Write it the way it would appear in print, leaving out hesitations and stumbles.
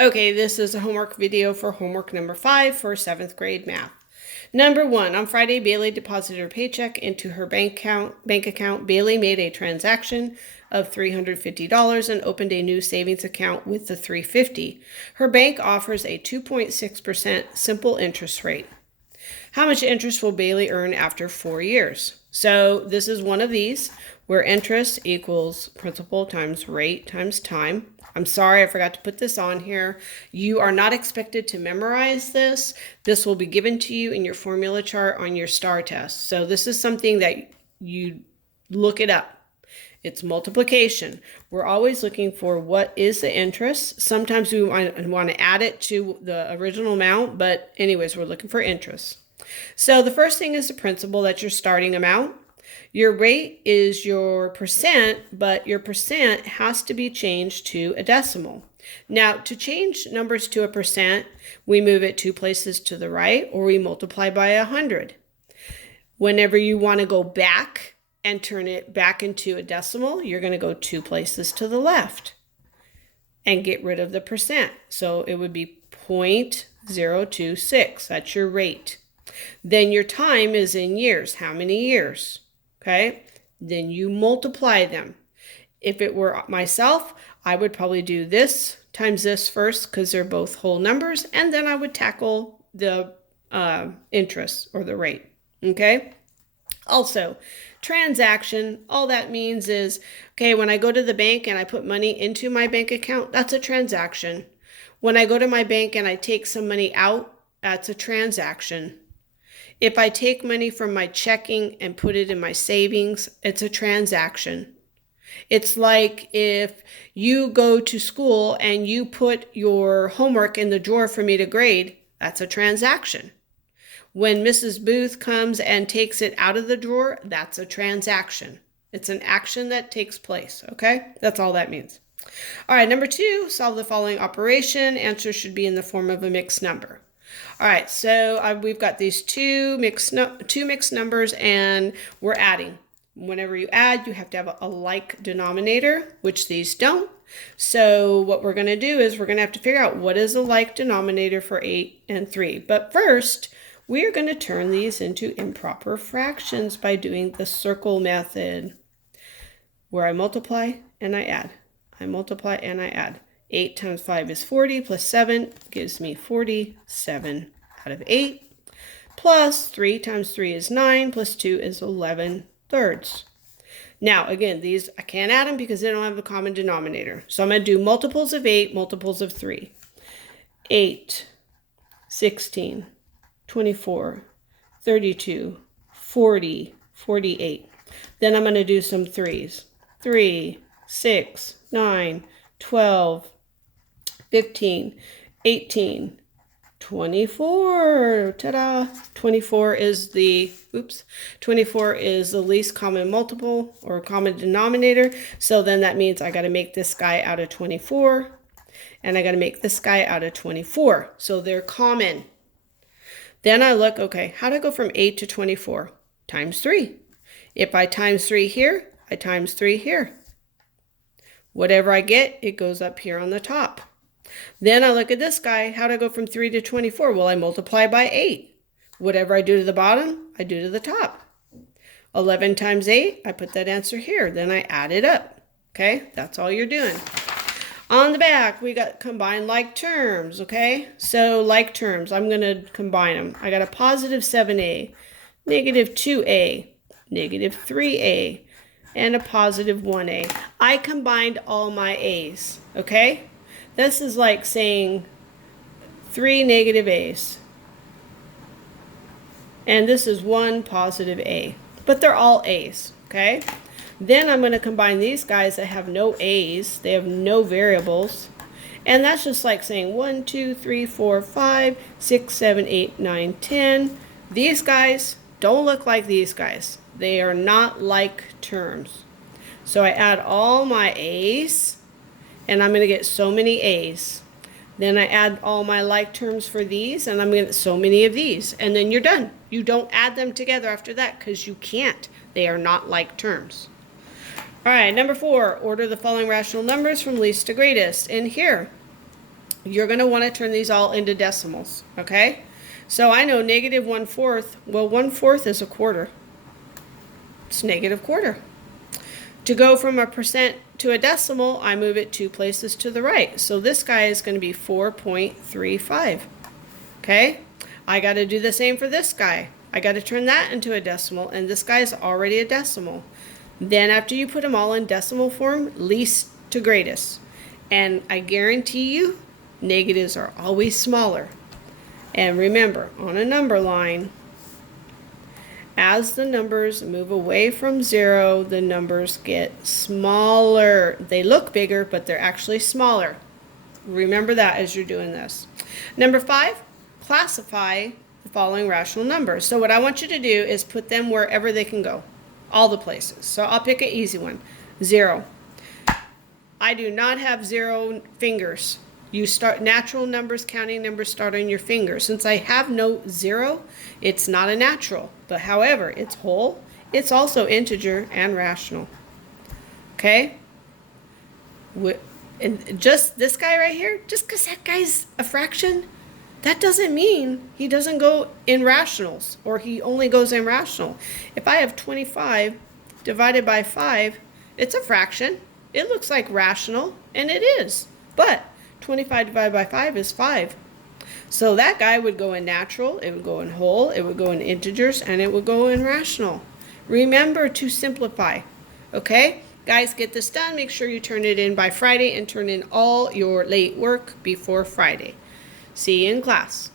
Okay, this is a homework video for homework number 5 for 7th grade math. Number 1, on Friday, Bailey deposited her paycheck into her bank account. Bailey made a transaction of $350 and opened a new savings account with the $350. Her bank offers a 2.6% simple interest rate. How much interest will Bailey earn after 4 years? So this is one of these where interest equals principal times rate times time. I'm sorry, I forgot to put this on here. You are not expected to memorize this. This will be given to you in your formula chart on your STAR test. So this is something that you look it up. It's multiplication. We're always looking for what is the interest. Sometimes we want to add it to the original amount, but anyways, we're looking for interest. So the first thing is the principal, that's your starting amount. Your rate is your percent, but your percent has to be changed to a decimal. Now, to change numbers to a percent, we move it 2 places to the right, or we multiply by 100. Whenever you want to go back and turn it back into a decimal, you're going to go 2 places to the left and get rid of the percent. So it would be 0.026. That's your rate. Then your time is in years. How many years? Okay, then you multiply them. If it were myself, I would probably do this times this first because they're both whole numbers, and then I would tackle the interest or the rate. Okay, also transaction, all that means is, okay, when I go to the bank and I put money into my bank account, that's a transaction. When I go to my bank and I take some money out, that's a transaction. If I take money from my checking and put it in my savings, it's a transaction. It's like if you go to school and you put your homework in the drawer for me to grade, that's a transaction. When Mrs. Booth comes and takes it out of the drawer, that's a transaction. It's an action that takes place, okay? That's all that means. All right, number 2, solve the following operation. Answer should be in the form of a mixed number. All right, so we've got these two mixed numbers, and we're adding. Whenever you add, you have to have a like denominator, which these don't. So what we're going to do is we're going to have to figure out what is a like denominator for 8 and 3. But first, we are going to turn these into improper fractions by doing the circle method, where I multiply and I add. I multiply and I add. 8 times 5 is 40, plus 7 gives me 47 out of 8, plus 3 times 3 is 9, plus 2 is 11 thirds. Now, again, these, I can't add them because they don't have a common denominator. So I'm going to do multiples of 8, multiples of 3. 8, 16, 24, 32, 40, 48. Then I'm going to do some 3s. 3, 6, 9, 12, 15, 18, 24. Ta-da! 24 is the least common multiple or common denominator. So then that means I got to make this guy out of 24, and I got to make this guy out of 24. So they're common. Then I look, okay, how do I go from 8 to 24? Times 3. If I times 3 here, I times 3 here. Whatever I get, it goes up here on the top. Then I look at this guy. How do I go from 3 to 24? Well, I multiply by 8. Whatever I do to the bottom, I do to the top. 11 times 8, I put that answer here. Then I add it up. Okay, that's all you're doing. On the back, we got combined like terms, okay? So like terms, I'm going to combine them. I got a positive 7a, negative 2a, negative 3a, and a positive 1a. I combined all my a's, okay? This is like saying 3 negative a's. And this is 1 positive a. But they're all a's, okay? Then I'm going to combine these guys that have no a's. They have no variables. And that's just like saying 1, 2, 3, 4, 5, 6, 7, 8, 9, 10. These guys don't look like these guys. They are not like terms. So I add all my a's, and I'm going to get so many a's. Then I add all my like terms for these, and I'm going to get so many of these. And then you're done. You don't add them together after that because you can't. They are not like terms. All right, number 4, order the following rational numbers from least to greatest. And here, you're going to want to turn these all into decimals, okay? So I know negative 1/4, well, 1/4 is a quarter. It's negative quarter. To go from a percent to a decimal, I move it 2 places to the right. So this guy is going to be 4.35, okay? I got to do the same for this guy. I got to turn that into a decimal, and this guy is already a decimal. Then after you put them all in decimal form, least to greatest. And I guarantee you, negatives are always smaller. And remember, on a number line, as the numbers move away from 0, the numbers get smaller. They look bigger, but they're actually smaller. Remember that as you're doing this. Number 5, classify the following rational numbers. So what I want you to do is put them wherever they can go, all the places. So I'll pick an easy one, 0. I do not have 0 fingers. You start natural numbers, counting numbers start on your fingers. Since I have no 0, it's not a natural. But however, it's whole, it's also integer and rational. Okay? And just this guy right here, just because that guy's a fraction, that doesn't mean he doesn't go in rationals, or he only goes in rational. If I have 25 divided by 5, it's a fraction. It looks like rational, and it is. But 25 divided by 5 is 5. So that guy would go in natural, it would go in whole, it would go in integers, and it would go in rational. Remember to simplify. Okay? Guys, get this done. Make sure you turn it in by Friday and turn in all your late work before Friday. See you in class.